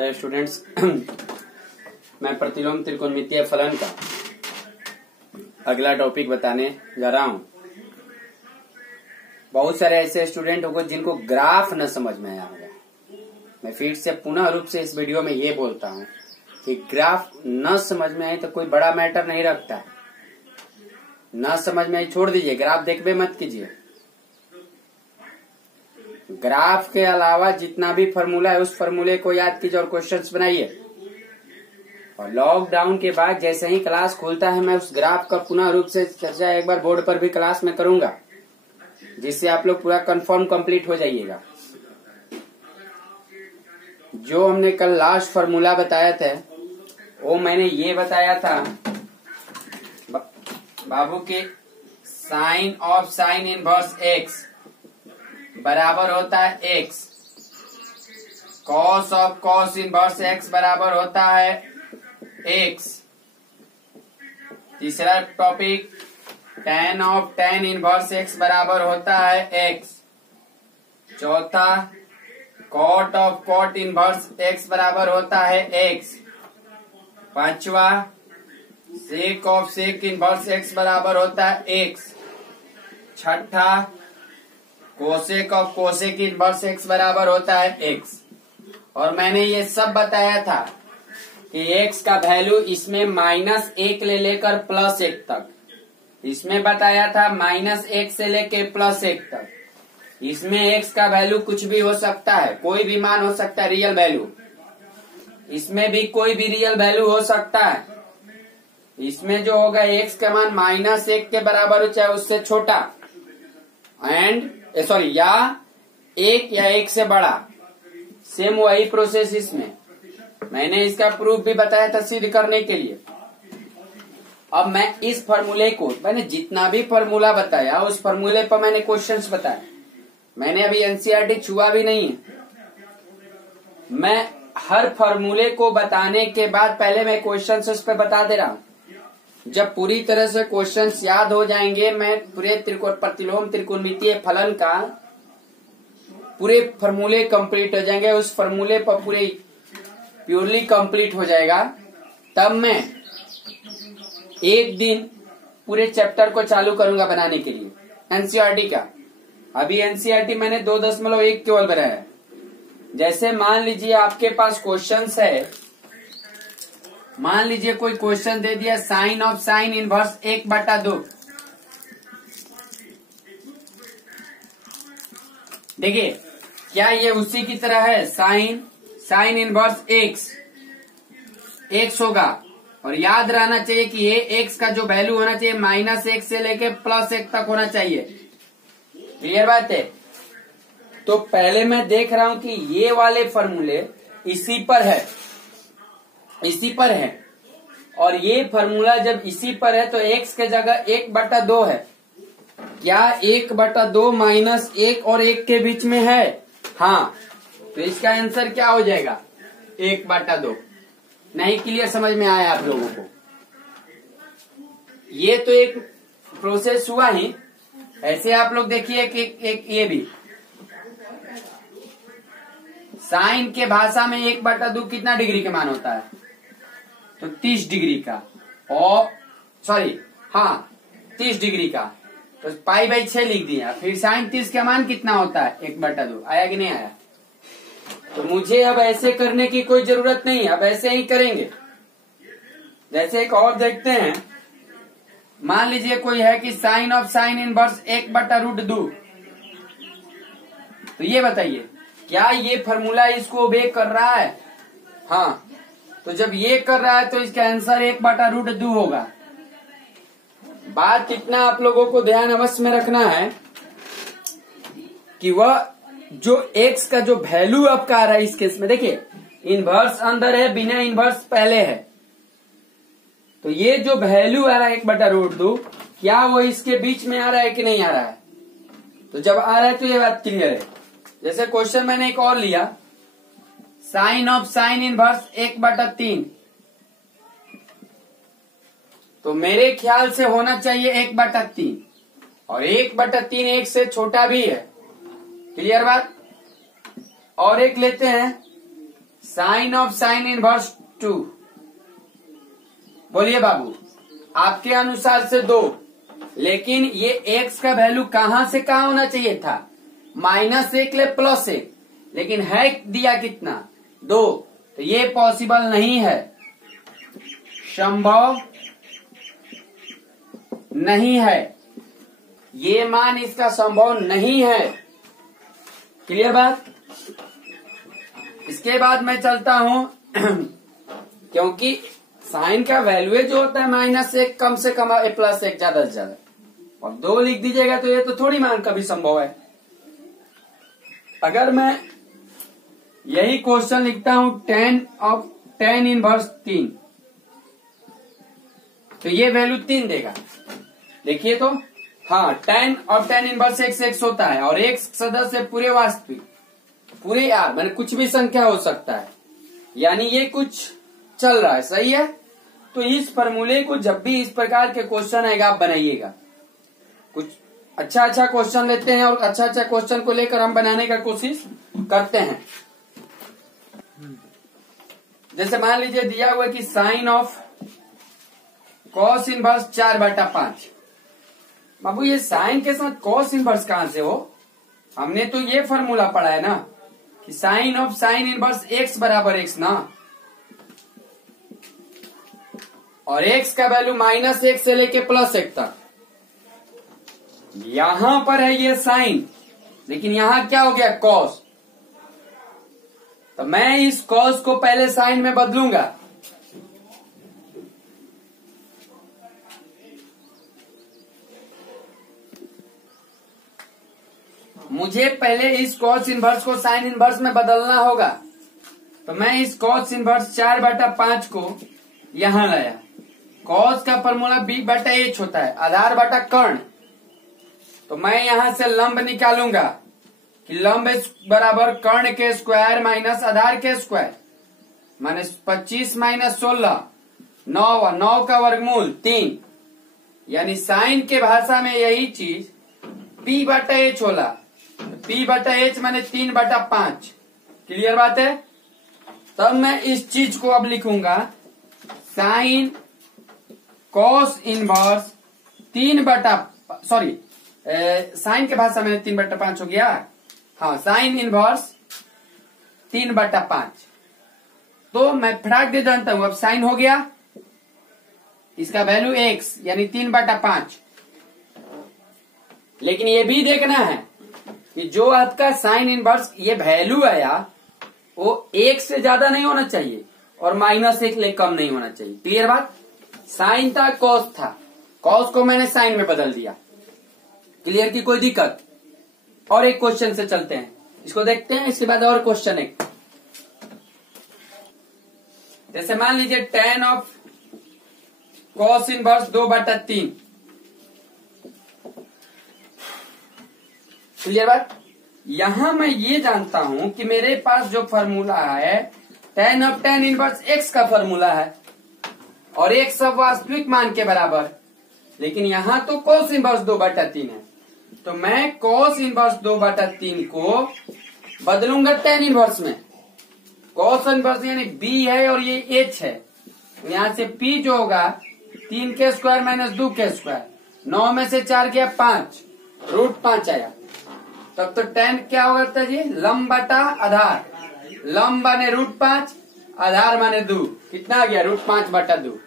Hello students, मैं प्रतिलोम त्रिकोणमितीय फलन का अगला टॉपिक बताने जा रहा हूँ। बहुत सारे ऐसे स्टूडेंट होंगे जिनको ग्राफ न समझ में आया होगा। मैं फिर से पुनः रूप से इस वीडियो में ये बोलता हूँ कि ग्राफ न समझ में आए तो कोई बड़ा मैटर नहीं रखता। न समझ में आई छोड़ दीजिए, ग्राफ देखबे मत कीजिए। ग्राफ के अलावा जितना भी फॉर्मूला है उस फॉर्मूले को याद कीजिए और क्वेश्चंस बनाइए। और लॉकडाउन के बाद जैसे ही क्लास खुलता है मैं उस ग्राफ का पुनः रूप से चर्चा एक बार बोर्ड पर भी क्लास में करूंगा, जिससे आप लोग पूरा कंफर्म कंप्लीट हो जाइएगा। जो हमने कल लास्ट फॉर्मूला बताया था वो मैंने ये बताया था बाबू के sine of sine inverse x बराबर होता है x, cos of cos inverse x बराबर होता है एक्स। तीसरा topic tan of tan inverse x बराबर होता है एक्स। चौथा cot of cot inverse x बराबर होता है एक्स। पांचवा sec of sec inverse x बराबर होता है एक्स। छठा cosec of cosec inverse x बराबर होता है एक्स। और मैंने ये सब बताया था कि एक्स का वैल्यू इसमें -1 ले लेकर +1 तक, इसमें बताया था -1 से लेके +1 तक। इसमें एक्स का वैल्यू कुछ भी हो सकता है, कोई भी मान हो सकता है रियल वैल्यू। इसमें भी कोई भी रियल वैल्यू हो सकता है। इसमें जो होगा एक्स का मान -1 के बराबर हो चाहे उससे छोटा या 1 या 1 से बड़ा। सेम वही प्रोसेस इसमें मैंने इसका प्रूफ भी बताया था सिद्ध करने के लिए। अब मैं इस फॉर्मूले को मैंने जितना भी फॉर्मूला बताया उस फॉर्मूले पर मैंने क्वेश्चंस बताया। मैंने अभी एनसीईआरटी छुआ भी नहीं है। मैं हर फॉर्मूले को बताने के बाद पहले मैं क्वेश्चंस उस पर बता दे रहा हूँ। जब पूरी तरह से क्वेश्चंस याद हो जाएंगे, मैं पूरे प्रतिलोम त्रिकोणमितीय फलन का पूरे फॉर्मूले कंप्लीट हो जाएंगे, उस फॉर्मूले पर पूरे प्योरली कंप्लीट हो जाएगा, तब मैं एक दिन पूरे चैप्टर को चालू करूंगा बनाने के लिए एनसीईआरटी का। अभी एनसीईआरटी मैंने 2.1 केवल बनाया है। जैसे मान लीजिए आपके पास क्वेश्चंस है, मान लीजिए कोई क्वेश्चन दे दिया साइन ऑफ साइन इनवर्स 1/2। देखिए क्या ये उसी की तरह है, साइन इनवर्स एक्स होगा। और याद रहना चाहिए कि ये एक्स का जो वैल्यू होना चाहिए -1 से लेके +1 तक होना चाहिए। क्लियर बात है। तो पहले मैं देख रहा हूं कि ये वाले फॉर्मूले इसी पर है और ये फॉर्मूला जब इसी पर है तो x के जगह 1/2 है। क्या 1/2 -1 और 1 के बीच में है? हाँ, तो इसका आंसर क्या हो जाएगा 1/2। नहीं क्लियर समझ में आया आप लोगों को? ये तो एक प्रोसेस हुआ ही। ऐसे आप लोग देखिए कि एक ये भी साइन के भाषा में 1/2 कितना डिग्री का मान होता है? तो 30 डिग्री का। और 30 डिग्री का। तो π/6 लिख दिया। फिर साइन 30 का मान कितना होता है 1/2। आया कि नहीं आया? तो मुझे अब ऐसे करने की कोई जरूरत नहीं है, अब ऐसे ही करेंगे। जैसे एक और देखते हैं, मान लीजिए कोई है कि साइन ऑफ साइन इनवर्स 1/√2। तो ये बताइए क्या ये फॉर्मूला इसको ओबे कर रहा है? हाँ, तो जब ये कर रहा है तो इसका आंसर 1/√2 होगा। बात इतना आप लोगों को ध्यान अवश्य में रखना है कि वह जो x का जो वैल्यू आपका आ रहा है इस केस में, देखिए इनवर्स अंदर है, बिना इनवर्स पहले है। तो ये जो वैल्यू आ रहा है 1/√2, क्या वो इसके बीच में आ रहा है कि नहीं आ रहा है? तो जब आ रहा है तो ये बात क्लियर है। जैसे क्वेश्चन मैंने एक और लिया, साइन ऑफ साइन इनवर्स 1/3। तो मेरे ख्याल से होना चाहिए 1/3 और 1/3 1 से छोटा भी है। क्लियर बात? और एक लेते हैं साइन ऑफ साइन इनवर्स 2। बोलिए बाबू, आपके अनुसार से 2, लेकिन ये x का वैल्यू कहां से कहां होना चाहिए था? -1 ले +1, लेकिन है दिया कितना? 2। तो ये पॉसिबल नहीं है, संभव नहीं है, ये मान इसका संभव नहीं है। क्लियर बात? इसके बाद मैं चलता हूं क्योंकि साइन का वैल्यू जो होता है -1 कम से कम +1 ज्यादा से ज्यादा, और 2 लिख दीजिएगा तो ये तो थोड़ी मान कभी संभव है। अगर मैं यही क्वेश्चन लिखता हूं tan इनवर्स 3, तो ये वैल्यू 3 देगा। देखिए तो, हाँ, tan इनवर्स x होता है, और x सदस्य पूरे वास्तविक, पूरे यार मैंने कुछ भी संख्या हो सकता है, यानी ये कुछ चल रहा है, सही है। तो इस फॉर्मूले को जब भी इस प्रकार के क्वेश्चन आएगा आप बनाइएगा। कुछ अच्छा क्वेश्चन लेते हैं और अच्छा क्वेश्चन को लेकर हम बनाने का कोशिश करते हैं। जैसे मान लीजिए दिया हुआ है कि साइन ऑफ कॉस इनवर्स 4/5। बाबू ये साइन के साथ कॉस इनवर्स कहां से हो? हमने तो ये फॉर्मूला पढ़ा है ना कि sine of sine inverse x बराबर x ना, और x का वैल्यू -1 से लेके +1 तक। यहां पर है ये साइन, लेकिन यहां क्या हो गया? कॉस। तो मैं इस कॉस को पहले साइन में बदलूंगा। मुझे पहले इस कॉस इनवर्स को साइन इनवर्स में बदलना होगा। तो मैं इस कॉस इनवर्स 4/5 को यहां लाया। कॉस का फॉर्मूला b/h होता है, आधार बटा कर्ण। तो मैं यहां से लंब निकालूंगा कि लंब बराबर कर्ण के स्क्वायर माइनस आधार के स्क्वायर, माने 25 - 16, 9 का वर्गमूल 3। यानी साइन के भाषा में यही चीज p/h होला। p/h माने 3/5। क्लियर बात है? तब मैं इस चीज को अब लिखूंगा साइन कॉस इनवर्स साइन के भाषा में 3/5 हो गया। हाँ, साइन इनवर्स 3/5। तो मैं फटाक दे जानता हूं, अब साइन हो गया, इसका वैल्यू x यानी 3/5। लेकिन ये भी देखना है कि जो आपका साइन इनवर्स ये वैल्यू आया वो 1 से ज्यादा नहीं होना चाहिए और -1 ले कम नहीं होना चाहिए। क्लियर बात? साइन था, कॉस था, कॉस को मैंने साइन में बदल दिया। क्लियर की कोई दिक्कत? और एक क्वेश्चन से चलते हैं, इसको देखते हैं, इसके बाद और क्वेश्चन एक। जैसे मान लीजिए tan of cos inverse 2/3। Clear बात? यहां मैं ये जानता हूं कि मेरे पास जो फॉर्मूला है tan of tan inverse x का फॉर्मूला है, और x सब वास्तविक मान के बराबर। लेकिन यहां तो cos इनवर्स 2/3 है, तो मैं cos इनवर्स 2/3 को बदलूंगा tan इनवर्स में। cos इनवर्स यानी b है और ये h है, यहां से p जो होगा 3 के स्क्वायर माइनस 2 के स्क्वायर, 9 में से 4 गया 5, √5 आया। तब तो tan क्या होगा जी? लंब बटा आधार। लंब माने √5, आधार माने 2, कितना आ गया? √5/2।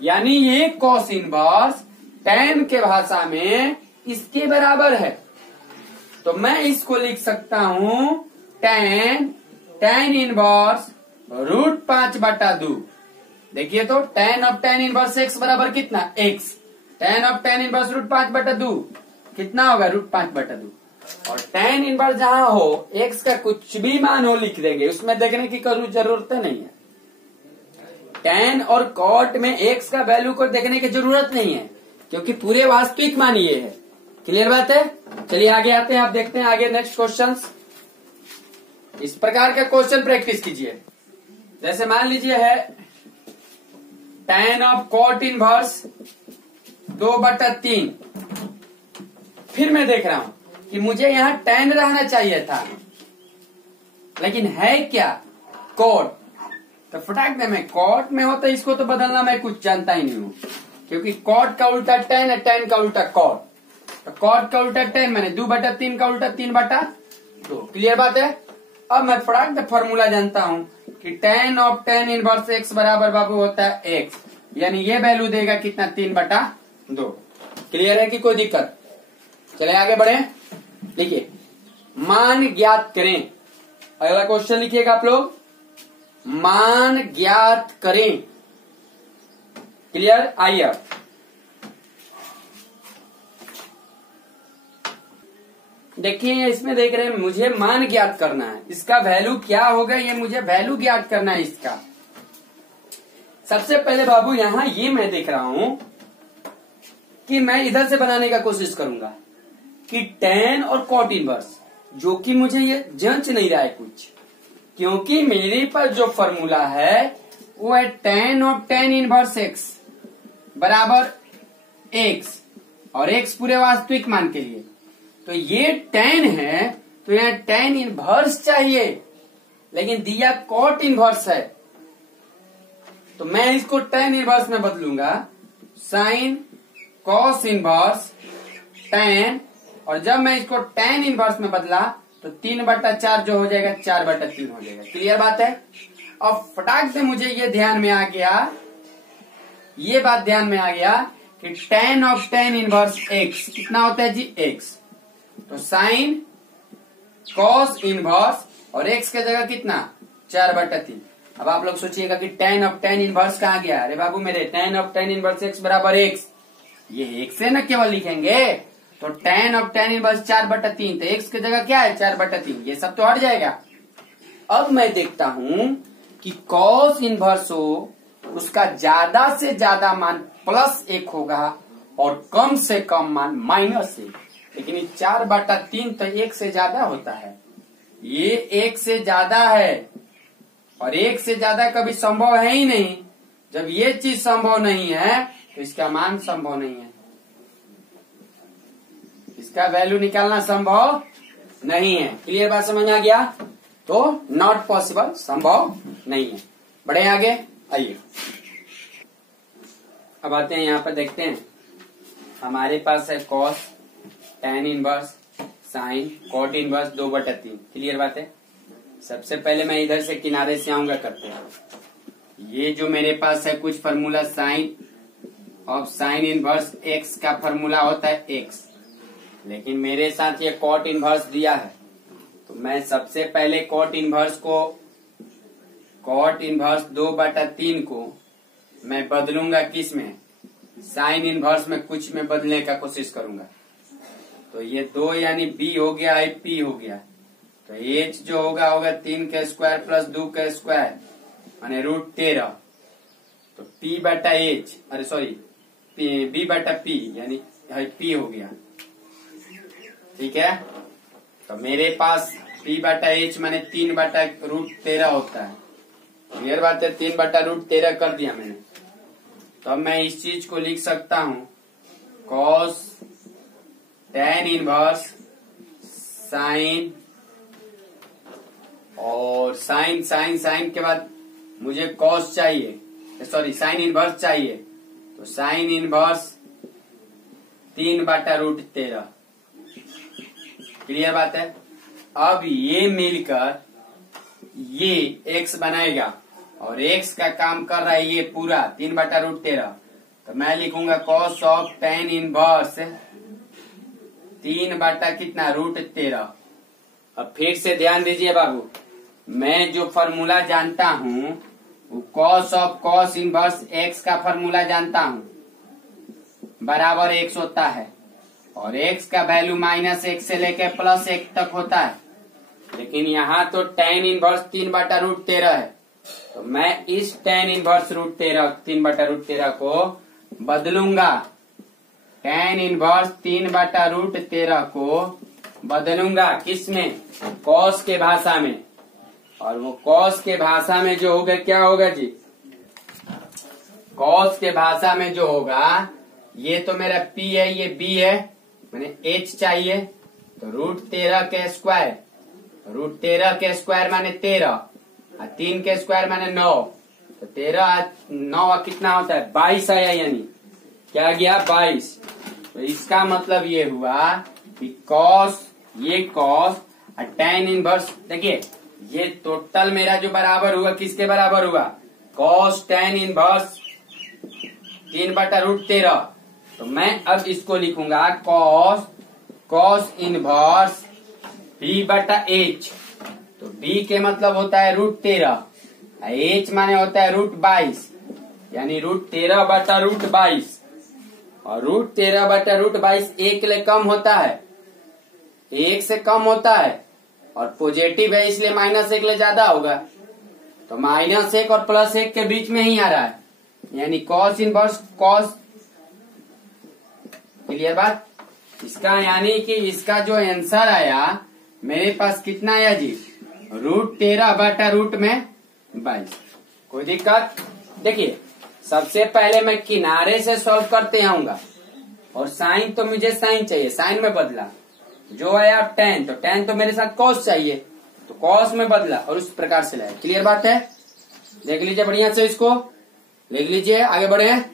यानी ये cos इनवर्स tan के भाषा में इसके बराबर है। तो मैं इसको लिख सकता हूं tan इनवर्स √5/2। देखिए तो tan of tan inverse x बराबर कितना? x। tan of tan inverse √5/2 कितना होगा? √5/2। और tan इनवर्स जहां हो x का कुछ भी मान हो लिख देंगे, उसमें देखने की कोई जरूरत नहीं है। tan और cot में x का वैल्यू को देखने की जरूरत नहीं है, क्योंकि पूरे वास्तविक मान ये है। क्लियर बात है? चलिए आगे आते हैं, आप देखते हैं आगे नेक्स्ट क्वेश्चन। इस प्रकार का क्वेश्चन प्रैक्टिस कीजिए। जैसे मान लीजिए है tan ऑफ cot इनवर्स 2/3। फिर मैं देख रहा हूं कि मुझे यहां tan रहना चाहिए था, लेकिन है क्या? cot। तो फटाक दे मैं कॉट में होता इसको तो बदलना मैं कुछ जानता ही नहीं हूँ, क्योंकि कॉट का उल्टा टेन है, टेन का उल्टा कॉट, तो कॉट का उल्टा टेन मैंने 2/3 का उल्टा 3/2। क्लियर बात है। अब मैं फटाक दे फॉर्मूला जानता हूँ कि tan of tan inverse x बराबर बाबू होता है x, यानी ये वैल्यू देगा कितना 3/2। क्लियर है कि कोई दिक्कत। चले आगे बढ़े। देखिए मान ज्ञात करें, अगला क्वेश्चन लिखिएगा आप लोग, मान ज्ञात करें। क्लियर। आइए अब देखिए, इसमें देख रहे हैं मुझे मान ज्ञात करना है, इसका वैल्यू क्या होगा, ये मुझे वैल्यू ज्ञात करना है इसका। सबसे पहले बाबू यहां ये मैं देख रहा हूं कि मैं इधर से बनाने का कोशिश करूंगा कि tan और cot इनवर्स, जो कि मुझे ये जंच नहीं रहा है कुछ, क्योंकि मेरे पास जो फॉर्मूला है वो है tan of tan inverse x बराबर x, और x पूरे वास्तविक मान के लिए। तो ये tan है तो यहाँ tan इनवर्स चाहिए, लेकिन दिया cot इनवर्स है, तो मैं इसको tan इनवर्स में बदलूंगा, sin cos इनवर्स tan, और जब मैं इसको tan इनवर्स में बदला तो 3/4 जो हो जाएगा 4/3 हो जाएगा। क्लियर बात है। अब फटाक से मुझे ये ध्यान में आ गया, ये बात ध्यान में आ गया कि tan of tan inverse x कितना होता है जी x, तो साइन कॉस इनवर्स और x की जगह कितना 4/3। अब आप लोग सोचिएगा कि tan ऑफ tan इनवर्स कहाँ गया। अरे बाबू मेरे tan of tan inverse x बराबर x, ये x से न केवल लिखेंगे, तो tan ऑफ tan इनवर्स 4/3, तो x की जगह क्या है 4/3, ये सब तो हट जाएगा। अब मैं देखता हूं कि cos इनवर्स हो उसका ज्यादा से ज्यादा मान +1 होगा और कम से कम मान -1, लेकिन ये 4/3 तो 1 से ज्यादा होता है, ये 1 से ज्यादा है, और 1 से ज्यादा कभी संभव है ही नहीं। जब ये चीज संभव नहीं है तो इसका मान संभव नहीं है, इसका वैल्यू निकालना संभव नहीं है। क्लियर बात समझ आ गया। तो नॉट पॉसिबल, संभव नहीं है। बढ़े आगे। आइए अब आते हैं यहाँ पर, देखते हैं हमारे पास है cos tan inverse sin cot inverse 2/3। Clear बात है। सबसे पहले मैं इधर से किनारे से आऊंगा करते हैं, ये जो मेरे पास है कुछ formula sine of sine inverse x का फॉर्मूला होता है x, लेकिन मेरे साथ ये cot इनवर्स दिया है, तो मैं सबसे पहले cot इनवर्स 2/3 को मैं बदलूंगा किस में, साइन इनवर्स में कुछ में बदलने का कोशिश करूंगा। तो ये 2 यानी b हो गया, p हो गया, तो h जो होगा 3 के स्क्वायर प्लस 2 के स्क्वायर माने √13, तो p/h, अरे सॉरी b/p यानी p हो गया। ठीक है, तो मेरे पास p/h माने 3/√13 होता है। क्लियर बात है। 3/√13 कर दिया मैंने, तो अब मैं इस चीज को लिख सकता हूं cos tan इनवर्स साइन, और साइन के बाद मुझे cos चाहिए, सॉरी साइन इनवर्स चाहिए, तो साइन इनवर्स 3/√13। क्लियर बात है। अब ये मिलकर ये x बनाएगा, और x का काम कर रहा है ये पूरा 3/√13, तो मैं लिखूंगा cos ऑफ tan इनवर्स 3/√13। अब फिर से ध्यान दीजिए बाबू, मैं जो फॉर्मूला जानता हूं वो cos of cos inverse x का फॉर्मूला जानता हूं, बराबर x होता है, और x का वैल्यू -1 से लेकर +1 तक होता है, लेकिन यहाँ तो tan इनवर्स 3/√13 है, तो मैं इस tan इनवर्स 3/√13 को बदलूंगा, tan इनवर्स 3/√13 को बदलूंगा किसमें, cos के भाषा में, और वो cos के भाषा में जो होगा क्या होगा जी, cos के भाषा में जो होगा, ये तो मेरा p है, ये b है, मैंने h चाहिए, तो √13 के स्क्वायर, √13 के स्क्वायर माने 13, और 3 के स्क्वायर माने 9, तो 13 9 कितना होता है 22 आया, यानी क्या गया 22। तो इसका मतलब ये हुआ कि कॉस, ये कॉस और tan इनवर्स, देखिए ये टोटल मेरा जो बराबर हुआ किसके बराबर हुआ, कॉस tan इनवर्स 3/√13। तो मैं अब इसको लिखूंगा कॉस इनवर्स b/h। तो b के मतलब होता है √13, h माने होता है √22, यानी √13/√22। और √13/√22 1 ले कम होता है, 1 से कम होता है, और पॉजिटिव है इसलिए -1 ले ज्यादा होगा। तो -1 और +1 के बीच में ही आ रहा है, यानी कॉस इनवर्स कॉस। क्लियर बात? इसका यानी कि इसका जो आंसर आया मेरे पास कितना आया जी, √13/√22। कोई दिक्कत? देखिए सबसे पहले मैं किनारे से सॉल्व करते आऊंगा, और साइन तो मुझे साइन चाहिए, साइन में बदला। जो आया tan, तो tan तो मेरे साथ cos चाहिए, तो cos में बदला और उस प्रकार से लाया। क्लियर बात है? देख लीजिए बढ़िया से, इसको लिख लीजिए, आगे बढ़े।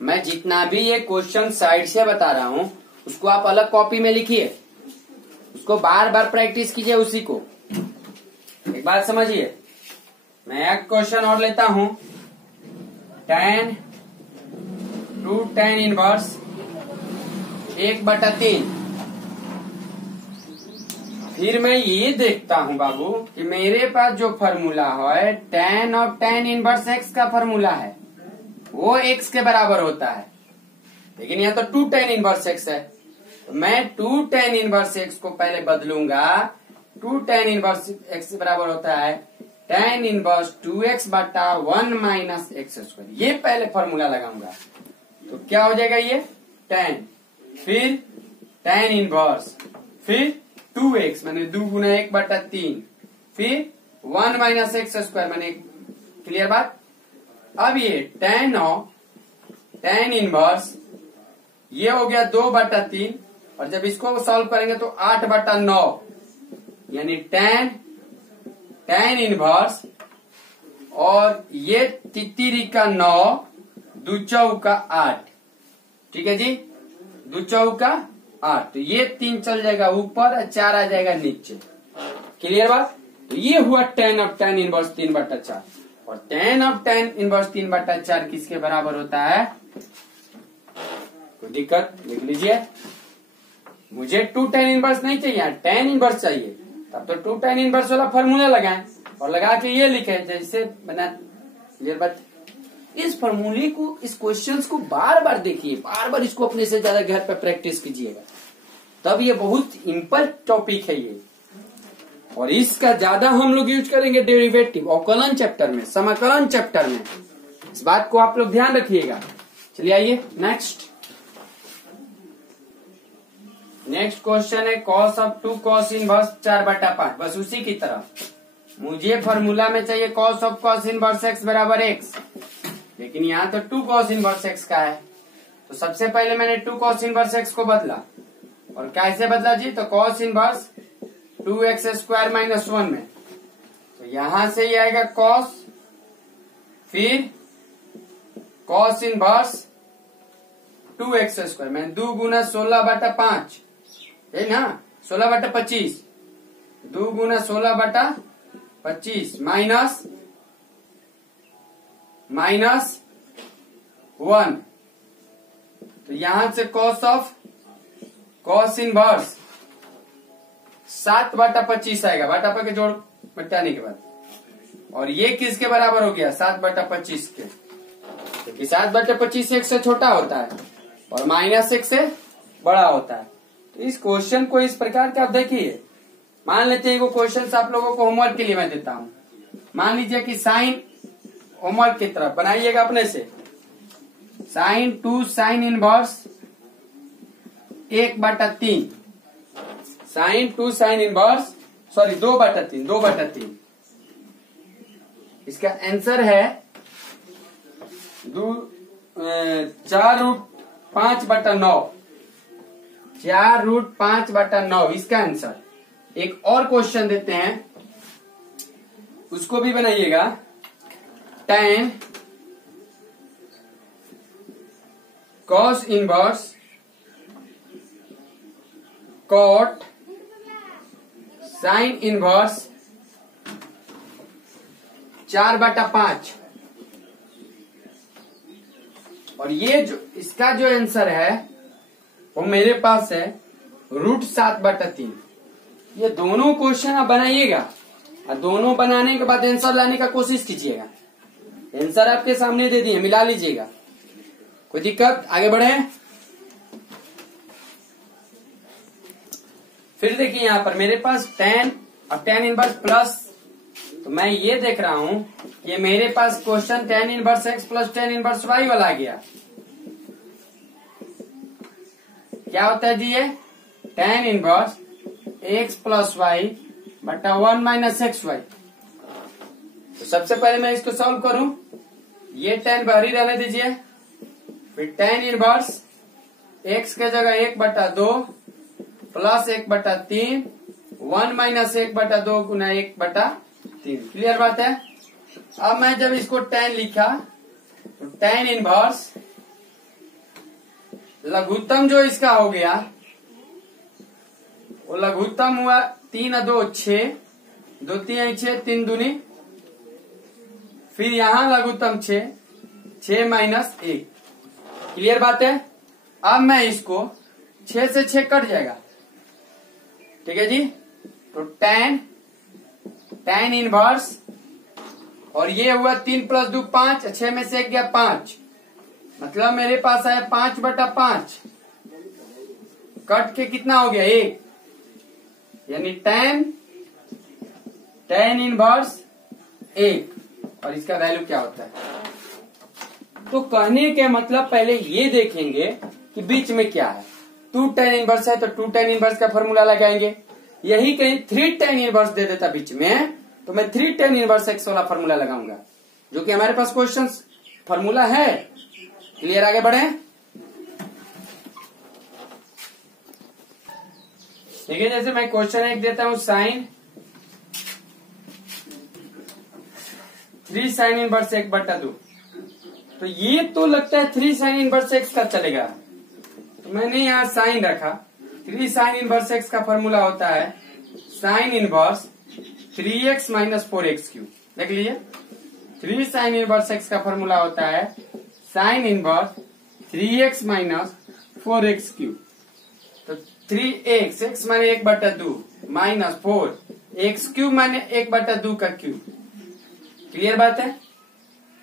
मैं जितना भी ये क्वेश्चन साइड से बता रहा हूं उसको आप अलग कॉपी में लिखिए, उसको बार बार प्रैक्टिस कीजिए उसी को। एक बात समझिए, मैं एक क्वेश्चन और लेता हूं, tan इनवर्स 1/3। फिर मैं ये देखता हूं बाबू कि मेरे पास जो फॉर्मूला है tan इनवर्स x का फॉर्मूला है, वो x के बराबर होता है, लेकिन यहाँ तो 2 tan इनवर्स x है। तो मैं 2 tan इनवर्स x को पहले बदलूंगा, 2 tan इनवर्स x के बराबर होता है tan इनवर्स 2x/1 - x²। ये पहले फॉर्मूला लगाऊंगा, तो क्या हो जाएगा ये tan, फिर tan इनवर्स, फिर 2x मैंने 2 गुना 1/3, फिर 1 - x² मैंने। क्लियर बात? अब ये tan इनवर्स ये हो गया 2/3, और जब इसको सॉल्व करेंगे तो 8/9, यानी tan इनवर्स, और ये 3 का 9, 2 चौका 8। ठीक है जी, 2 चौका 8, तो ये 3 चल जाएगा ऊपर और 4 आ जाएगा नीचे। क्लियर बात? तो ये हुआ tan इनवर्स 3/4, और tan इनवर्स 3/4 किसके बराबर होता है? कोई दिक्कत? लिख लीजिए, मुझे 2 tan इनवर्स नहीं चाहिए, tan इनवर्स चाहिए, तब तो 2 tan इनवर्स वाला फॉर्मूला लगाएं और लगा के ये लिखे जैसे बना। क्लियर बात? इस फॉर्मूले को, इस क्वेश्चंस को बार बार देखिए, बार बार इसको अपने से ज्यादा घर पे प्रैक्टिस कीजिएगा, तब ये बहुत सिंपल टॉपिक है ये। और इसका ज्यादा हम लोग यूज करेंगे डेरिवेटिव, अवकलन चैप्टर में, समाकलन चैप्टर में। इस बात को आप लोग ध्यान रखिएगा। चलिए आइए नेक्स्ट क्वेश्चन है cos ऑफ 2 cos इनवर्स 4/5। बस उसी की तरह मुझे फॉर्मूला में चाहिए cos of cos inverse x बराबर x, लेकिन यहाँ तो 2 cos इनवर्स x का है। तो सबसे पहले मैंने 2 cos इनवर्स x को बदला, और कैसे बदला जी, तो cos इनवर्स 2x² - 1 में। तो यहां से ये आएगा cos, फिर cos इनवर्स 2x², मैं 2 गुना 16/5 है ना, 16/25, 2 गुना 16/25 माइनस 1। तो यहां से cos ऑफ cos इनवर्स 7/25 आएगा, बटा के जोड़ बटाने के बाद, और ये किसके बराबर हो गया 7/25 के, क्योंकि 7/25 1 से छोटा होता है और -1 से बड़ा होता है। तो इस क्वेश्चन को इस प्रकार का आप देखिए, मान लेते हैं वो क्वेश्चन आप लोगों को होमवर्क के लिए मैं देता हूं। मान लीजिए कि साइन, होमवर्क की तरफ बनाइएगा अपने से, sin 2 sin inverse 1/3, sin 2 sin inverse 2/3। इसका आंसर है 4√5/9, 4√5/9 इसका आंसर। एक और क्वेश्चन देते हैं, उसको भी बनाइएगा। tan cos inverse cot sin inverse 4/5। और ये जो इसका जो आंसर है वो मेरे पास है √7/3। ये दोनों क्वेश्चन आप बनाइएगा और दोनों बनाने के बाद आंसर लाने का कोशिश कीजिएगा। आंसर आपके सामने दे दिए, मिला लीजिएगा। कोई दिक्कत? आगे बढ़े। फिर देखिए यहाँ पर मेरे पास tan और tan इनवर्स प्लस, तो मैं ये देख रहा हूं कि मेरे पास question tan inverse x plus tan inverse y वाला आ गया। क्या होता है जी ये? tan inverse x plus y बटा 1 माइनस एक्स वाई। तो सबसे पहले मैं इसको सॉल्व करूं, ये tan बाहर ही रहने दीजिए। फिर tan इनवर्स x के जगह 1/2 प्लस 1/3 1 माइनस 1/2 गुना 1/3। क्लियर बात है? अब मैं जब इसको tan लिखा तो tan इनवर्स लघुत्तम जो इसका हो गया वो लघुत्तम हुआ 3 और 2 6, 2 3 6, 3 दूनी, फिर यहां लघुत्तम 6 माइनस 1। क्लियर बात है? अब मैं इसको 6 से 6 कट जाएगा, ठीक है जी। तो tan इनवर्स और ये हुआ 3 + 2 5, 6 में से 1 गया 5, मतलब मेरे पास आया 5/5। कट के कितना हो गया? 1, यानी tan इनवर्स 1। और इसका वैल्यू क्या होता है? तो कहने के मतलब पहले ये देखेंगे कि बीच में क्या है। 2 tan इनवर्स है तो 2 tan इनवर्स का फॉर्मूला लगाएंगे। यही कहीं 3 tan इनवर्स दे देता बीच में तो मैं 3 tan इनवर्स x वाला फॉर्मूला लगाऊंगा, जो कि हमारे पास क्वेश्चन फॉर्मूला है। क्लियर? आगे बढ़े। देखिए जैसे मैं क्वेश्चन 1 देता हूं, sin 3 sin इनवर्स 1/2। तो ये तो लगता है 3 sin इनवर्स x का चलेगा, तो मैंने यहाँ साइन रखा। 3 sin इनवर्स x का फॉर्मूला होता है sin inverse 3x minus 4x3। देख लीजिए, 3 sin इनवर्स x का फॉर्मूला होता है sin inverse 3x minus 4x3। तो 3x, x माने 1/2 माइनस 4 x³ माने 1/2 का क्यूब। क्लियर बात है?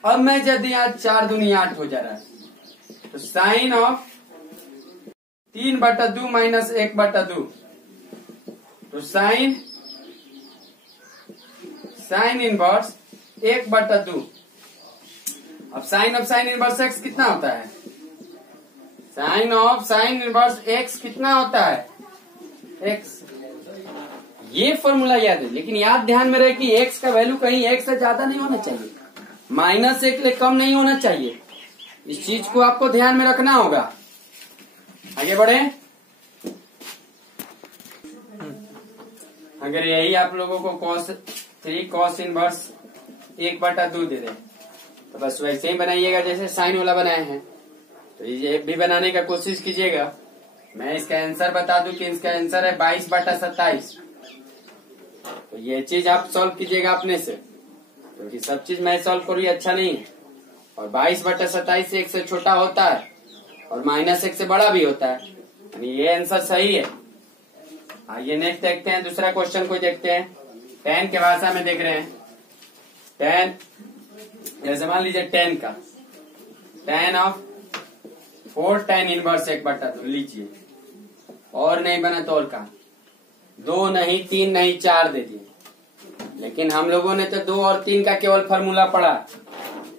अब मैं यदि यहाँ 4 दूनी 8 हो जा रहा है तो साइन ऑफ 3/2 माइनस 1/2, तो साइन इनवर्स 1/2। अब sine of sine inverse x कितना होता है? Sine of sine inverse x कितना होता है? x। ये फॉर्मूला याद है, लेकिन याद ध्यान में रहे कि x का वैल्यू कहीं 1 से ज्यादा नहीं होना चाहिए, -1 ले कम नहीं होना चाहिए। इस चीज को आपको ध्यान में रखना होगा। आगे बढ़े। अगर यही आप लोगों को cos cos इनवर्स 1/2 दे दे तो बस वैसे ही बनाइएगा जैसे साइन वाला बनाए हैं। तो ये भी बनाने का कोशिश कीजिएगा। मैं इसका आंसर बता दूं कि इसका आंसर है 22/27। तो ये चीज आप सॉल्व कीजिएगा अपने से, क्योंकि सब चीज मैं सॉल्व करूँ अच्छा नहीं है। और 22/27 से 1 से छोटा होता है और -1 से बड़ा भी होता है, यानी ये आंसर सही है। आइए नेक्स्ट देखते हैं, दूसरा क्वेश्चन को देखते हैं। tan के भाषा में देख रहे हैं। tan जैसे मान लीजिए tan का tan ऑफ 4 tan इनवर्स 1/2 लीजिए, और नहीं बना तो और का 2 नहीं 3 नहीं 4 दे दिए, लेकिन हम लोगों ने तो 2 और 3 का केवल फॉर्मूला पढ़ा।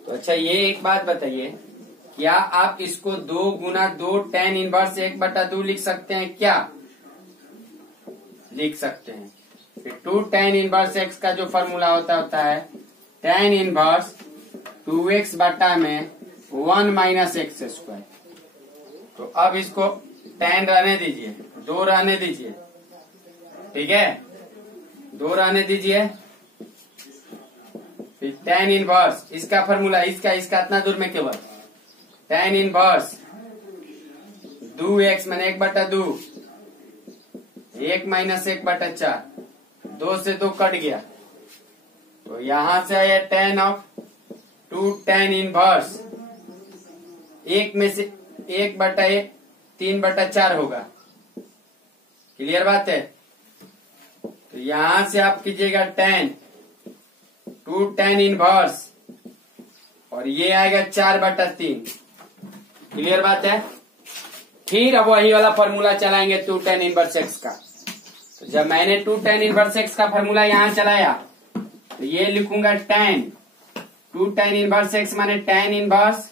तो अच्छा ये एक बात बताइए, क्या आप इसको 2 गुना 2 tan इनवर्स 1/2 लिख सकते हैं? क्या लिख सकते हैं? फिर 2 tan इनवर्स x का जो फॉर्मूला होता है tan इनवर्स 2x बटा में 1 माइनस एक्स स्क्वायर। तो अब इसको tan रहने दीजिए, 2 रहने दीजिए, ठीक है, 2 रहने दीजिए। फिर tan इनवर्स, इसका फॉर्मूला इसका इतना दूर में केवल tan इनवर्स 2x मैंने 1/2, 1 माइनस 1/4, 2 से 2 कट गया, तो यहां से आया tan ऑफ 2 tan इनवर्स 1 में से 1/1 3/4 होगा। क्लियर बात है? तो यहां से आप कीजिएगा tan 2 tan इनवर्स और ये आएगा 4/3। क्लियर बात है? फिर अब वही वाला फॉर्मूला चलाएंगे 2 tan इनवर्स x का। तो जब मैंने 2 tan इनवर्स x का फॉर्मूला यहां चलाया तो ये लिखूंगा tan 2 tan इनवर्स x माने tan इनवर्स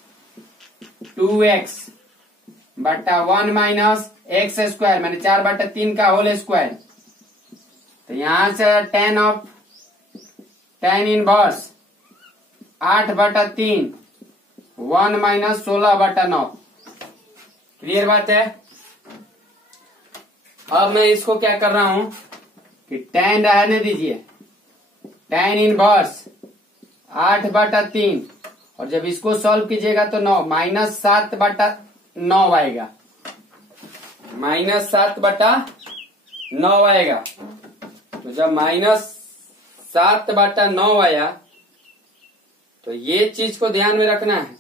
2x बटा 1 माइनस एक्स स्क्वायर मैंने 4/3 का होल स्क्वायर। तो यहां से tan of tan inverse 8/3 1 minus 16/9। Clear बात है? अब मैं इसको क्या कर रहा हूं कि tan रहने दीजिए, tan इनवर्स 8/3 और जब इसको सॉल्व कीजिएगा तो 9 माइनस 7/9 आएगा, माइनस 7/9 आएगा। तो जब माइनस 7/9 आया तो ये चीज को ध्यान में रखना है।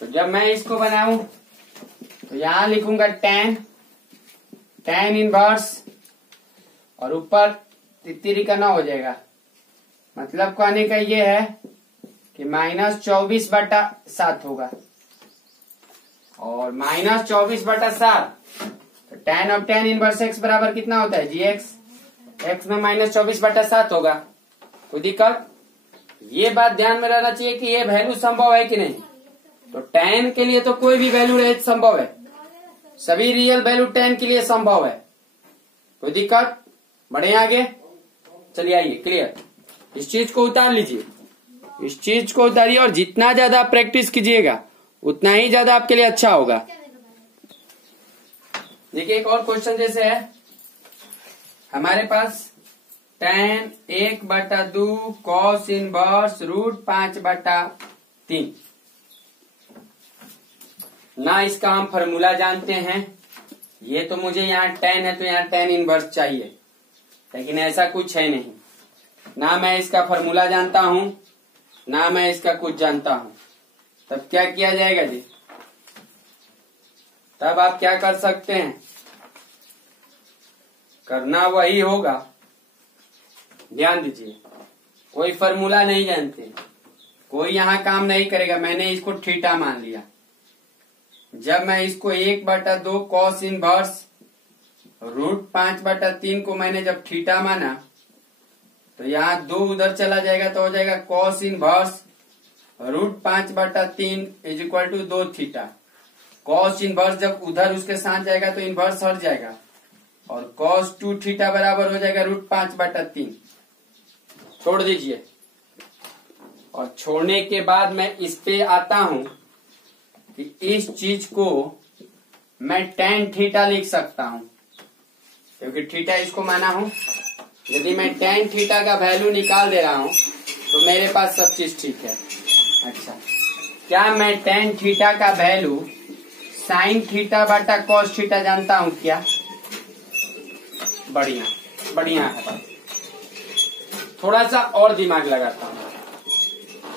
तो जब मैं इसको बनाऊं तो यहां लिखूंगा tan इनवर्स और ऊपर तितरी का 9 हो जाएगा। मतलब कहने का ये है कि माइनस 24/7 होगा और माइनस 24/7 तो tan of tan inverse x बराबर कितना होता है gx, x में माइनस 24/7 होगा। कोई दिक्कत? ये बात ध्यान में रहना चाहिए कि ये वैल्यू संभव है कि नहीं। तो tan के लिए तो कोई भी वैल्यू रहे संभव है, सभी रियल वैल्यू tan के लिए संभव है। कोई दिक्कत? बढ़े आगे, चलिए आइए। क्लियर? इस चीज को उतार लीजिए, इस चीज को उतारिए और जितना ज्यादा प्रैक्टिस कीजिएगा उतना ही ज्यादा आपके लिए अच्छा होगा। देखिए एक और क्वेश्चन जैसे है हमारे पास tan 1/2 cos इनवर्स √5/3 ना, इसका हम फॉर्मूला जानते हैं। ये तो मुझे यहाँ tan है तो यहाँ tan इनवर्स चाहिए, लेकिन ऐसा कुछ है नहीं। ना मैं इसका फॉर्मूला जानता हूं ना मैं इसका कुछ जानता हूं। तब क्या किया जाएगा जी? तब आप क्या कर सकते हैं, करना वही होगा। ध्यान दीजिए, कोई फॉर्मूला नहीं जानते, कोई यहाँ काम नहीं करेगा। मैंने इसको थीटा मान लिया। जब मैं इसको 1/2 cos इनवर्स √5/3 को मैंने जब थीटा माना तो यहाँ 2 उधर चला जाएगा तो हो जाएगा cos inverse √5/3 is equal to 2 theta. cos inverse जब उधर उसके साथ जाएगा तो इनवर्स हट जाएगा और cos 2 थीटा बराबर हो जाएगा √5/3। छोड़ दीजिए और छोड़ने के बाद मैं इस पे आता हूं कि इस चीज को मैं tan थीटा लिख सकता हूं क्योंकि थीटा इसको माना हूं। यदि मैं tan थीटा का वैल्यू निकाल दे रहा हूं तो मेरे पास सब चीज ठीक है। अच्छा, क्या मैं tan थीटा का वैल्यू sin थीटा बटा cos थीटा जानता हूं क्या? बढ़िया बढ़िया है। थोड़ा सा और दिमाग लगाता हूं।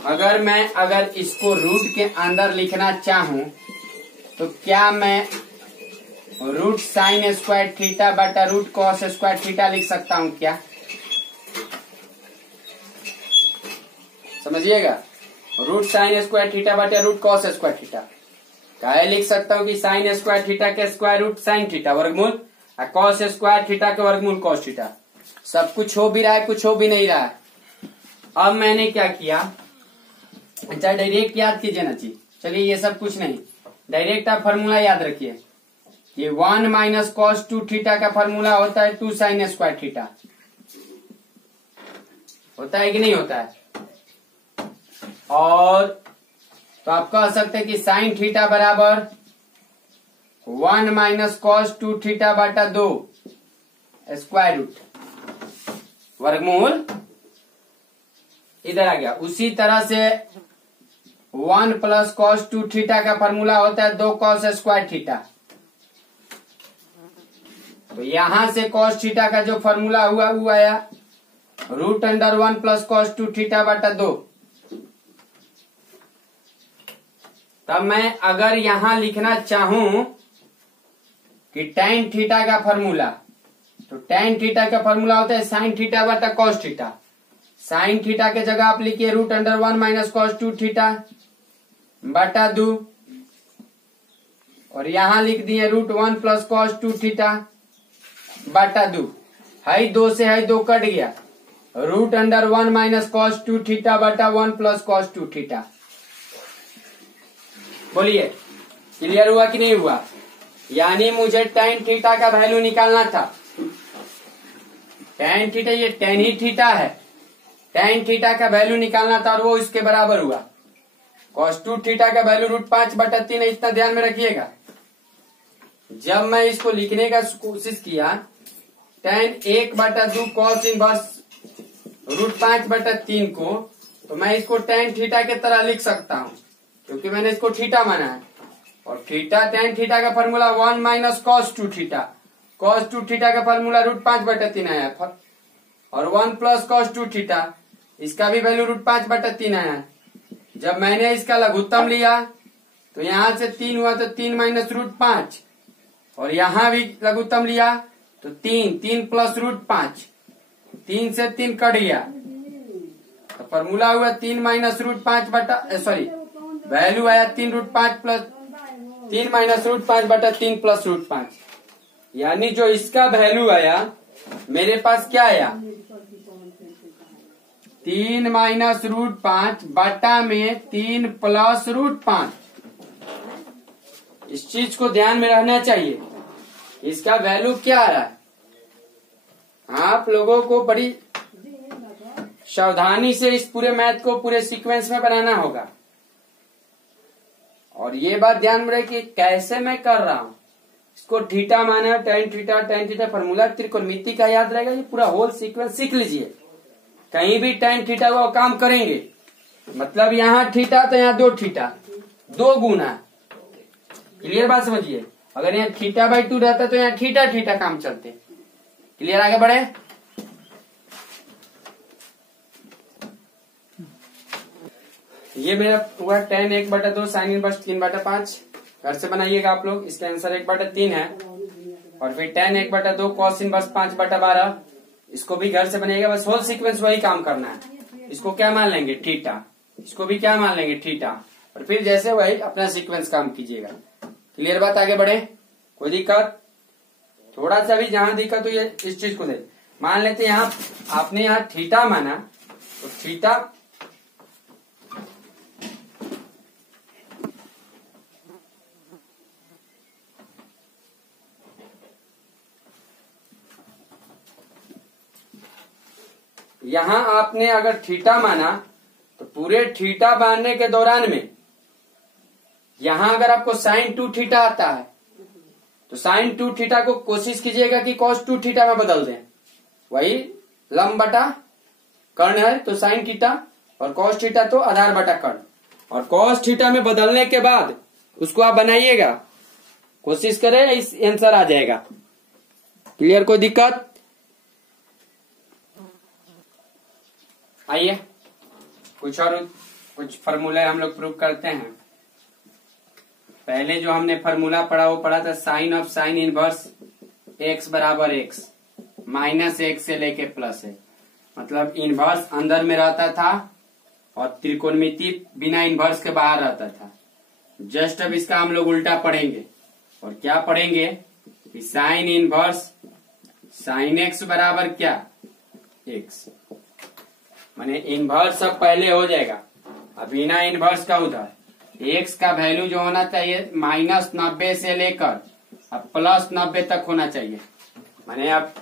अगर इसको रूट के अंदर लिखना चाहूं तो क्या मैं √sin² थीटा बटा √cos² थीटा लिख सकता हूं क्या? समझिएगा, √sin² थीटा बटा √cos² थीटा क्या लिख सकता हूं कि sin² थीटा के स्क्वायर रूट sin थीटा वर्गमूल और cos² थीटा के वर्गमूल cos थीटा। सब कुछ हो भी रहा है, कुछ हो भी नहीं रहा है। अब मैंने क्या किया, अच्छा डायरेक्ट याद कीजिए ना जी। चलिए ये सब कुछ नहीं, डायरेक्ट आप फॉर्मूला याद रखिए। ये 1 माइनस cos 2 थीटा का फॉर्मूला होता है 2 sin² थीटा। होता है कि नहीं होता है? और तो आप कह सकते हैं कि sin थीटा बराबर 1 माइनस cos 2 थीटा बटा 2 स्क्वायर रूट, वर्गमूल इधर आ गया। उसी तरह से 1 प्लस कॉस 2 थीटा का फॉर्मूला होता है 2 कॉस स्क्वायर थीटा। तो यहां से कॉस थीटा का जो फॉर्मूला हुआ वो आया √1 प्लस कॉस 2 थीटा बटा 2। तब मैं अगर यहां लिखना चाहूं कि tan थीटा का फॉर्मूला, तो tan थीटा का फॉर्मूला होता है sin थीटा बटा cos थीटा। sin थीटा के जगह आप लिखिए √1 माइनस cos 2 थीटा बटा 2, और यहां लिख दिए √1 प्लस cos 2 थीटा बटा 2। हाई 2 से हाई 2 कट गया, √1 माइनस cos 2 थीटा बटा 1 प्लस cos 2 थीटा। बोलिए क्लियर हुआ कि नहीं हुआ? यानी मुझे tan थीटा का वैल्यू निकालना था। tan थीटा, ये tan ही थीटा है, tan थीटा का वैल्यू निकालना था और वो इसके बराबर हुआ। cos 2 थीटा का वैल्यू √5 बटा 3 है, इतना ध्यान में रखिएगा। जब मैं इसको लिखने का कोशिश किया tan 1 बटा 2 cos इनवर्स √5 बटा 3 को, तो मैं इसको tan थीटा के तरह लिख सकता हूं क्योंकि मैंने इसको थीटा माना है। और थीटा tan थीटा का formula 1 minus cos 2 theta, cos 2 theta का फॉर्मूला √5 बटा 3 आया, और 1 प्लस cos 2 थीटा, इसका भी वैल्यू √5 बटा 3 आया। जब मैंने इसका लघुत्तम लिया तो यहां से 3 हुआ तो 3 माइनस √5, और यहां भी लघुत्तम लिया तो 3 प्लस √5, 3 से 3 कट गया, तो फॉर्मूला हुआ 3 माइनस √5 बटा वैल्यू आया 3 माइनस √5 बटा 3 प्लस √5। यानी जो इसका वैल्यू आया मेरे पास क्या आया 3 माइनस √5 बटा में 3 प्लस √5। इस चीज को ध्यान में रहना चाहिए, इसका वैल्यू क्या आ रहा है। आप लोगों को बड़ी सावधानी से इस पूरे मैथ को पूरे सीक्वेंस में बनाना होगा। और ये बात ध्यान में रहे कि कैसे मैं कर रहा हूं। इसको थीटा माना, tan थीटा फॉर्मूला त्रिकोणमिति का याद रहेगा। ये पूरा होल सीक्वेंस सीख लीजिए, कहीं भी tan थीटा वो काम करेंगे। मतलब यहाँ थीटा तो यहाँ 2 थीटा, 2 गुना। क्लियर बात समझिए। अगर यहाँ θ/2 रहता तो यहाँ थीटा काम चलते। क्लियर, आगे बढ़े। ये मेरा हुआ tan 1 बटा 2 sin इनवर्स 3 बटा 5। घर से बनाइएगा आप लोग। इसका आंसर 1 बटा 3 है। और फिर tan 1 बटा 2 cos इनवर्स 5 बटा 12, इसको भी घर से बनाइएगा। बस होल सीक्वेंस वही काम करना है। इसको क्या मान लेंगे थीटा, इसको भी क्या मान लेंगे थीटा, और फिर जैसे वही अपना सीक्वेंस काम कीजिएगा। क्लियर बात, आगे बढ़े। कोई दिक्कत? थोड़ा सा भी जहां दिक्कत हुई है इस चीज को दे। मान लेते यहाँ आपने यहाँ थीटा माना, तो थीटा यहां आपने अगर थीटा माना तो पूरे थीटा मानने के दौरान में यहां अगर आपको sin 2 थीटा आता है तो sin 2 थीटा को कोशिश कीजिएगा कि cos 2 थीटा में बदल दें। वही लंब बटा कर्ण है तो sin थीटा, और cos थीटा तो आधार बटा कर्ण। और cos थीटा में बदलने के बाद उसको आप बनाइएगा, कोशिश करें, इस आंसर आ जाएगा। क्लियर, कोई दिक्कत? आइए कुछ फार्मूला हम लोग प्रूव करते हैं। पहले जो हमने फार्मूला पढ़ा वो पढ़ा था sine of sine inverse x बराबर x, -1 से लेके प्लस है। मतलब इनवर्स अंदर में रहता था और त्रिकोणमिति बिना इनवर्स के बाहर रहता था। जस्ट अब इसका हम लोग उल्टा पढ़ेंगे। और क्या पढ़ेंगे कि साइन इनवर्स साइन x बराबर क्या x, माने इनवर्स सब पहले हो जाएगा। अब बिना इनवर्स का उधर x का वैल्यू जो होना चाहिए -90 से लेकर अब +90 तक होना चाहिए। माने आप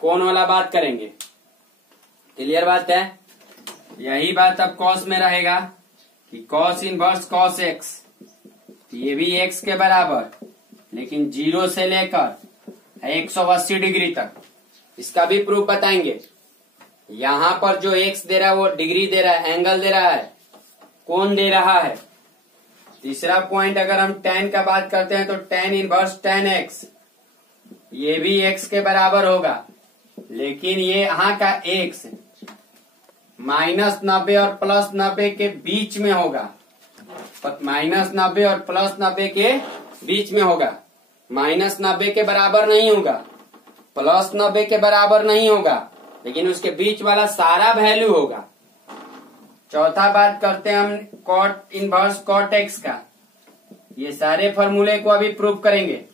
कौन वाला बात करेंगे। क्लियर बात है। यही बात अब cos में रहेगा कि cos इनवर्स cos x, ये भी x के बराबर, लेकिन 0 से लेकर 180 डिग्री तक। इसका भी प्रूफ बताएंगे। यहां पर जो एक्स दे रहा है वो डिग्री दे रहा है, एंगल दे रहा है, कोण दे रहा है। तीसरा पॉइंट अगर हम tan का बात करते हैं तो tan इनवर्स tan x, ये भी x के बराबर होगा, लेकिन ये यहाँ का x -90 और +90 के बीच में होगा। -90 और +90 के बीच में होगा, -90 के बराबर नहीं होगा, +90 के बराबर नहीं होगा, लेकिन उसके बीच वाला सारा वैल्यू होगा। चौथा बात करते हैं हम कॉट इनवर्स कॉट एक्स का। ये सारे फॉर्मूले को अभी प्रूव करेंगे।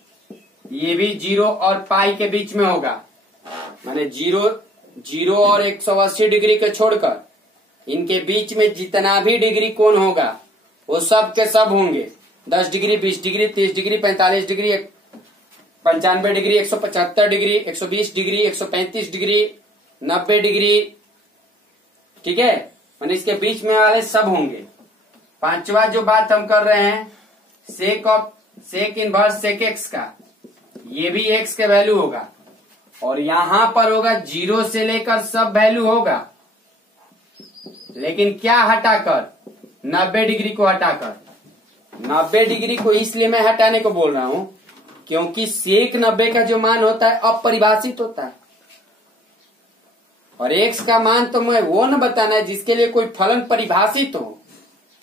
ये भी 0 और पाई के बीच में होगा, माने 0 और 180 डिग्री के छोड़कर इनके बीच में जितना भी डिग्री कोण होगा वो सब के सब होंगे। 10 degree, 20 degree, 30 degree, 45 degree, 95 degree, 175 degree, 120 degree, 135 degree, 90 degree, ठीक है, मैंने इसके बीच में वाले सब होंगे। पांचवा जो बात हम कर रहे हैं सेक इनवर्स सेक एक्स का, ये भी एक्स के वैल्यू होगा और यहां पर होगा 0 से लेकर सब वैल्यू होगा, लेकिन क्या हटाकर 90 डिग्री को हटाकर। 90 डिग्री को इसलिए मैं हटाने को बोल रहा हूं क्योंकि सेक 90 का जो मान होता है अपरिभाषित होता है और एक्स का मान तो मैं वो न बताना है जिसके लिए कोई फलन परिभाषित हो।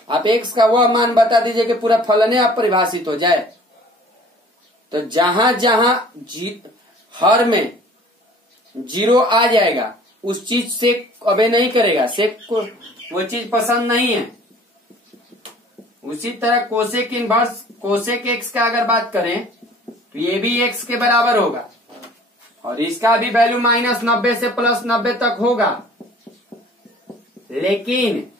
आप एक्स का वह मान बता दीजिए कि पूरा फलन अपरिभाषित हो जाए। तो जहां जहां हर में 0 आ जाएगा उस चीज से अबे नहीं करेगा, सेक को वो चीज पसंद नहीं है। उसी तरह कोसेक इनवर्स कोसेक एक्स का अगर बात करें तो ये भी एक्स के बराबर होगा और इसका भी वैल्यू -90 से +90 तक होगा, लेकिन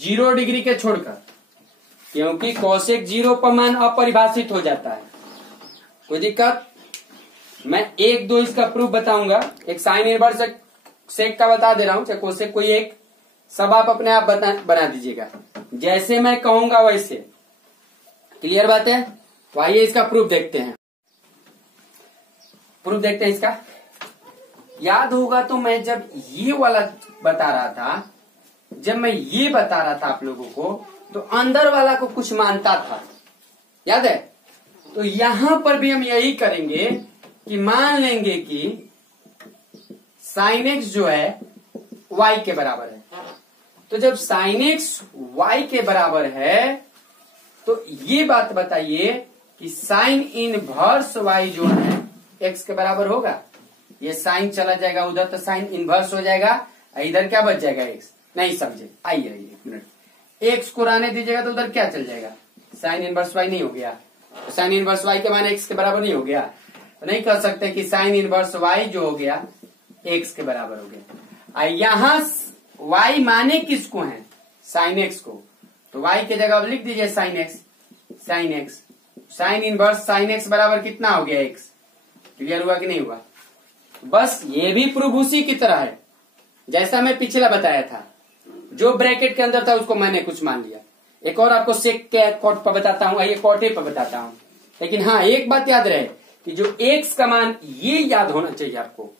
0 डिग्री के छोड़कर, क्योंकि कोसेक 0 पर मान अपरिभाषित हो जाता है। कोई दिक्कत? मैं 1-2 इसका प्रूफ बताऊंगा। एक साइन इनवर्स सेक का बता दे रहा हूं, चाहे कोसेक कोई एक, सब आप अपने आप बना दीजिएगा, जैसे मैं कहूंगा वैसे। क्लियर बात है? तो आइए इसका प्रूफ देखते हैं। प्रूफ देखते हैं इसका। याद होगा तो मैं जब ये वाला बता रहा था, जब मैं ये बता रहा था आप लोगों को, तो अंदर वाला को कुछ मानता था, याद है? तो यहां पर भी हम यही करेंगे कि मान लेंगे कि साइन एक्स जो है y के बराबर है। तो जब साइन एक्स y के बराबर है तो ये बात बताइए कि साइन इनवर्स y जो है x के बराबर होगा। ये साइन चला जाएगा उधर तो साइन इनवर्स हो जाएगा, इधर क्या बच जाएगा x। नहीं समझे? आइए एक मिनट, x को रहने दीजिएगा तो उधर क्या चल जाएगा, साइन इनवर्स y नहीं हो गया। तो साइन इनवर्स y के मान x के बराबर नहीं हो गया, तो नहीं कह सकते कि साइन इनवर्स y जो हो गया x के बराबर हो गया। यहां y माने किसको है, साइन x को, तो y के जगह लिख दीजिए sine x। Sine inverse sine x बराबर कितना हो गया x। क्लियर हुआ कि नहीं हुआ? बस ये भी प्रूफ उसी की तरह है जैसा मैं पिछला बताया था। जो ब्रैकेट के अंदर था उसको मैंने कुछ मान लिया। एक और आपको सेक के कॉट पर बताता हूं, ये कॉटे पर बताता हूं। लेकिन हाँ, एक बात याद रहे कि जो x का मान, ये याद होना चाहिए आपको।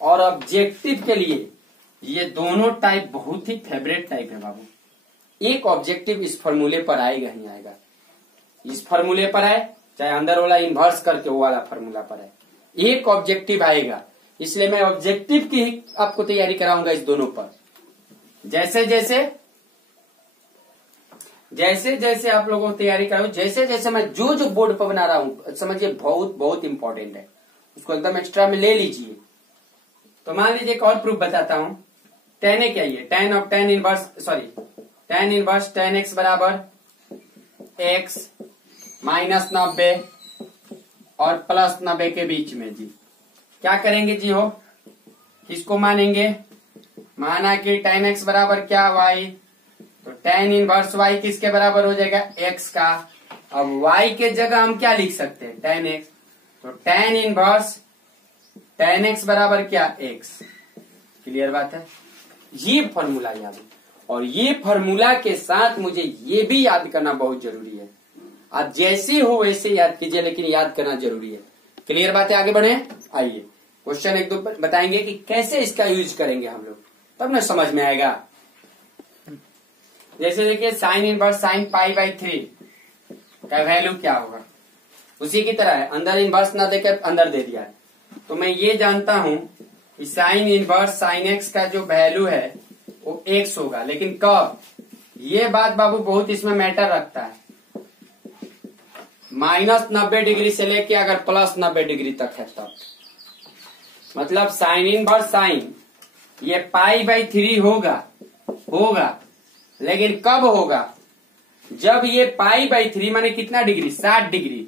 और ऑब्जेक्टिव के लिए ये दोनों टाइप बहुत ही फेवरेट टाइप है बाबू। एक ऑब्जेक्टिव इस फॉर्मूले पर आएगा ही आएगा, इस फॉर्मूले पर आए चाहे अंदर वाला इन्वर्स करके वो वाला फॉर्मूला पर है, एक ऑब्जेक्टिव आएगा। इसलिए मैं ऑब्जेक्टिव की आपको तैयारी कराऊंगा इस दोनों पर। जैसे जैसे आप लोगों को तैयारी कराऊं, जैसे जैसे मैं जो बोर्ड पर बना रहा हूं, समझिए बहुत बहुत इंपॉर्टेंट है, उसको एकदम एक्स्ट्रा में ले लीजिए। तो मान लीजिए एक और प्रूफ बताता हूं। tan ए क्या है, tan इनवर्स tan x बराबर x -90 और +90 के बीच में जी। क्या करेंगे जी हो, किसको मानेंगे? माना कि tan x बराबर क्या y, तो tan इनवर्स y किसके बराबर हो जाएगा, x का। अब y के जगह हम क्या लिख सकते हैं, tan x। तो tan इनवर्स tan x बराबर क्या, x। क्लियर बात है? ये फॉर्मूला याद है, और ये फॉर्मूला के साथ मुझे ये भी याद करना बहुत जरूरी है। आप जैसे हो वैसे याद कीजिए, लेकिन याद करना जरूरी है। क्लियर बात है? आगे बढ़े, आइए क्वेश्चन एक दो बताएंगे कि कैसे इसका यूज करेंगे हम लोग, तब ना समझ में आएगा। जैसे देखिए sign inverse sine pi by 3 का वैल्यू क्या होगा, उसी की तरह है, अंदर इनवर्स ना देकर अंदर दे दिया है। तो मैं ये जानता हूं कि साइन इनवर्स साइन एक्स का जो वैल्यू है वो एक्स होगा, लेकिन कब, ये बात बाबू बहुत इसमें मैटर रखता है। -90 डिग्री से लेके अगर +90 डिग्री तक है तब, मतलब साइन इनवर्स साइन ये π/3 होगा, लेकिन कब होगा, जब ये π/3 माने कितना डिग्री, 60 डिग्री,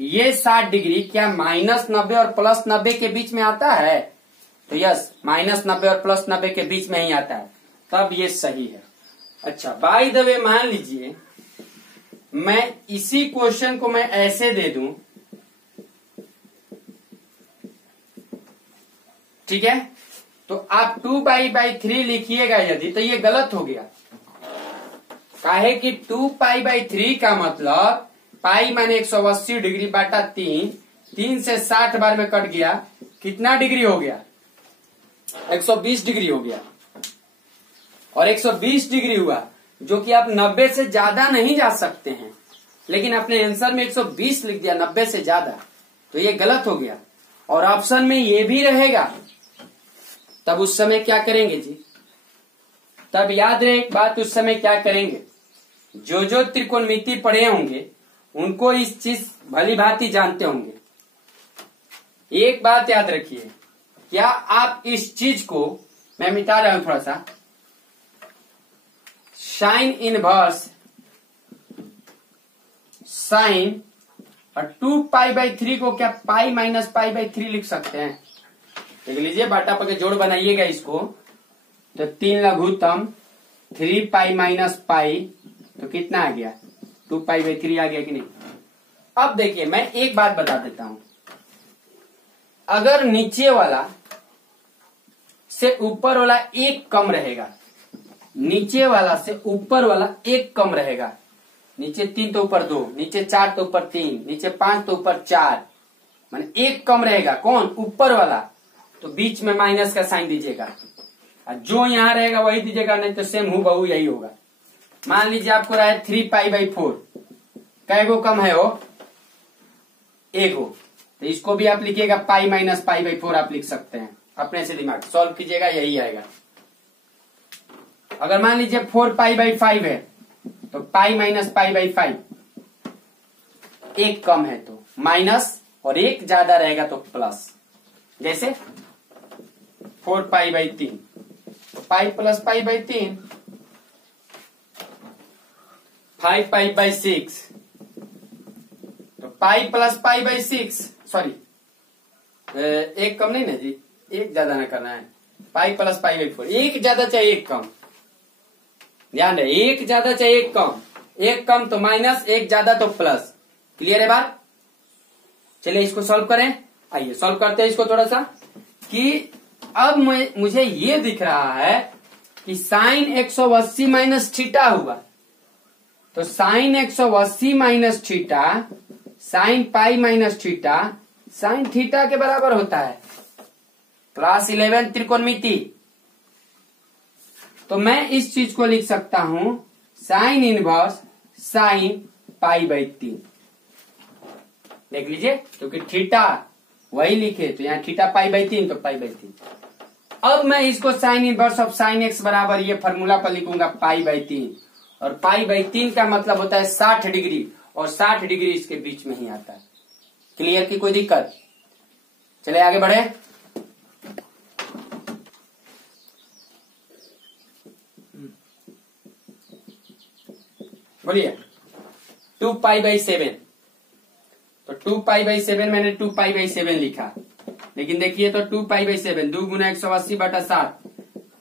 ये 60 डिग्री क्या -90 और +90 के बीच में आता है, तो यस -90 और +90 के बीच में ही आता है, तब ये सही है। अच्छा बाय द वे मान लीजिए मैं इसी क्वेश्चन को मैं ऐसे दे दूं, ठीक है, तो आप 2π/3 लिखिएगा यदि, तो ये गलत हो गया। काहे कि 2π/3 का मतलब पाई माने 180 डिग्री बाटा 3 से 60 बार में कट गया, कितना डिग्री हो गया, 120 डिग्री हो गया। और 120 डिग्री हुआ, जो कि आप 90 से ज्यादा नहीं जा सकते हैं, लेकिन अपने आंसर में 120 लिख दिया 90 से ज्यादा, तो ये गलत हो गया। और ऑप्शन में ये भी रहेगा, तब उस समय क्या करेंगे जी, तब याद रहे एक बात, उस समय क्या करेंगे, जो त्रिकोणमिति पढ़े होंगे उनको इस चीज भली भांति जानते होंगे। एक बात याद रखिए, क्या आप इस चीज को, मैं मिटा रहा हूं थोड़ा सा, साइन इनवर्स साइन और 2π/3 को क्या π-π/3 लिख सकते हैं, देख लीजिए, बाटा पके जोड़ बनाइएगा इसको, तो 3 लघुत्तम 3π-π, तो कितना आ गया, 2π/3 आ गया कि नहीं। अब देखिए मैं एक बात बता देता हूं, अगर नीचे वाला से ऊपर वाला एक कम रहेगा, नीचे वाला से ऊपर वाला एक कम रहेगा, नीचे 3 तो ऊपर 2, नीचे 4 तो ऊपर 3, नीचे 5 तो ऊपर 4, माने एक कम रहेगा, कौन, ऊपर वाला, तो बीच में माइनस का साइन दीजिएगा, और जो यहां रहेगा वही दीजिएगा, नहीं तो सेम हूबहू यही होगा। मान लीजिए आपको रहा है 3π/4, कै गो कम है वो, एक हो, तो इसको भी आप लिखिएगा π-π/4 आप लिख सकते हैं, अपने से दिमाग सॉल्व कीजिएगा, यही आएगा। अगर मान लीजिए 4π/5 है, तो π-π/5, एक कम है तो माइनस, और एक ज्यादा रहेगा तो प्लस, जैसे 4π/3, तो पाई प्लस π/3, 5π/6, तो पाई प्लस π/6, सॉरी एक कम नहीं ना जी, एक ज्यादा ना करना है, पाई प्लस π/4, एक ज्यादा चाहे एक कम, ध्यान रहे, एक ज्यादा चाहे एक कम, एक कम तो माइनस, एक ज्यादा तो प्लस, क्लियर है बात। चलिए इसको सॉल्व करें, आइए सॉल्व करते हैं इसको थोड़ा सा, कि अब मुझे ये दिख रहा है कि साइन 180 माइनस थीटा हुआ, तो sine 180 minus theta sine pi minus theta sine theta के बराबर होता है, क्लास 11 त्रिकोणमिति। तो मैं इस चीज को लिख सकता हूं साइन इनवर्स साइन π/3, देख लीजिए, क्योंकि थीटा वही लिखे, तो यहाँ थीटा π/3, तो π/3। अब मैं इसको sine inverse of sine x बराबर ये फॉर्मूला पर लिखूंगा π/3, और π/3 का मतलब होता है 60 डिग्री, और 60 डिग्री इसके बीच में ही आता है। क्लियर की कोई दिक्कत, चले आगे बढ़े। बोलिए 2π/7, तो 2π/7 मैंने 2π/7 लिखा, लेकिन देखिए तो 2π/7 2 गुना 180/7,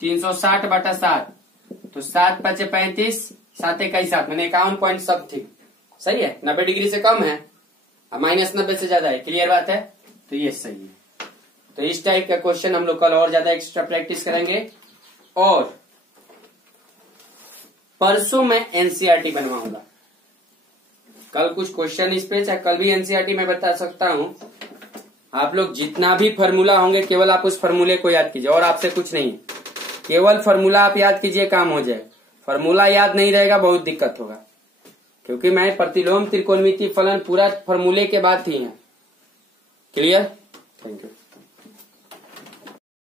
360/7, तो 7 × 5 = 35, 7 × 1 7, मैंने 51 पॉइंट समथिंग, सही है, 90 डिग्री से कम है, -90 से ज्यादा है, क्लियर बात है, तो ये सही है। तो इस टाइप का क्वेश्चन हम लोग कल और ज्यादा एक्स्ट्रा प्रैक्टिस करेंगे, और परसों मैं एनसीईआरटी बनवाऊंगा। कल कुछ क्वेश्चन इस पे, चाहे कल भी एनसीईआरटी में बता सकता हूं, आप लोग जितना भी फॉर्मूला होंगे केवल आप उस फॉर्मूले को याद कीजिए और आपसे कुछ नहीं, केवल फॉर्मूला आप याद कीजिए, काम हो जाए। फॉर्मूला याद नहीं रहेगा बहुत दिक्कत होगा, क्योंकि मैं प्रतिलोम त्रिकोणमितीय फलन पूरा फॉर्मूले के बाद ही है। क्लियर? Thank you.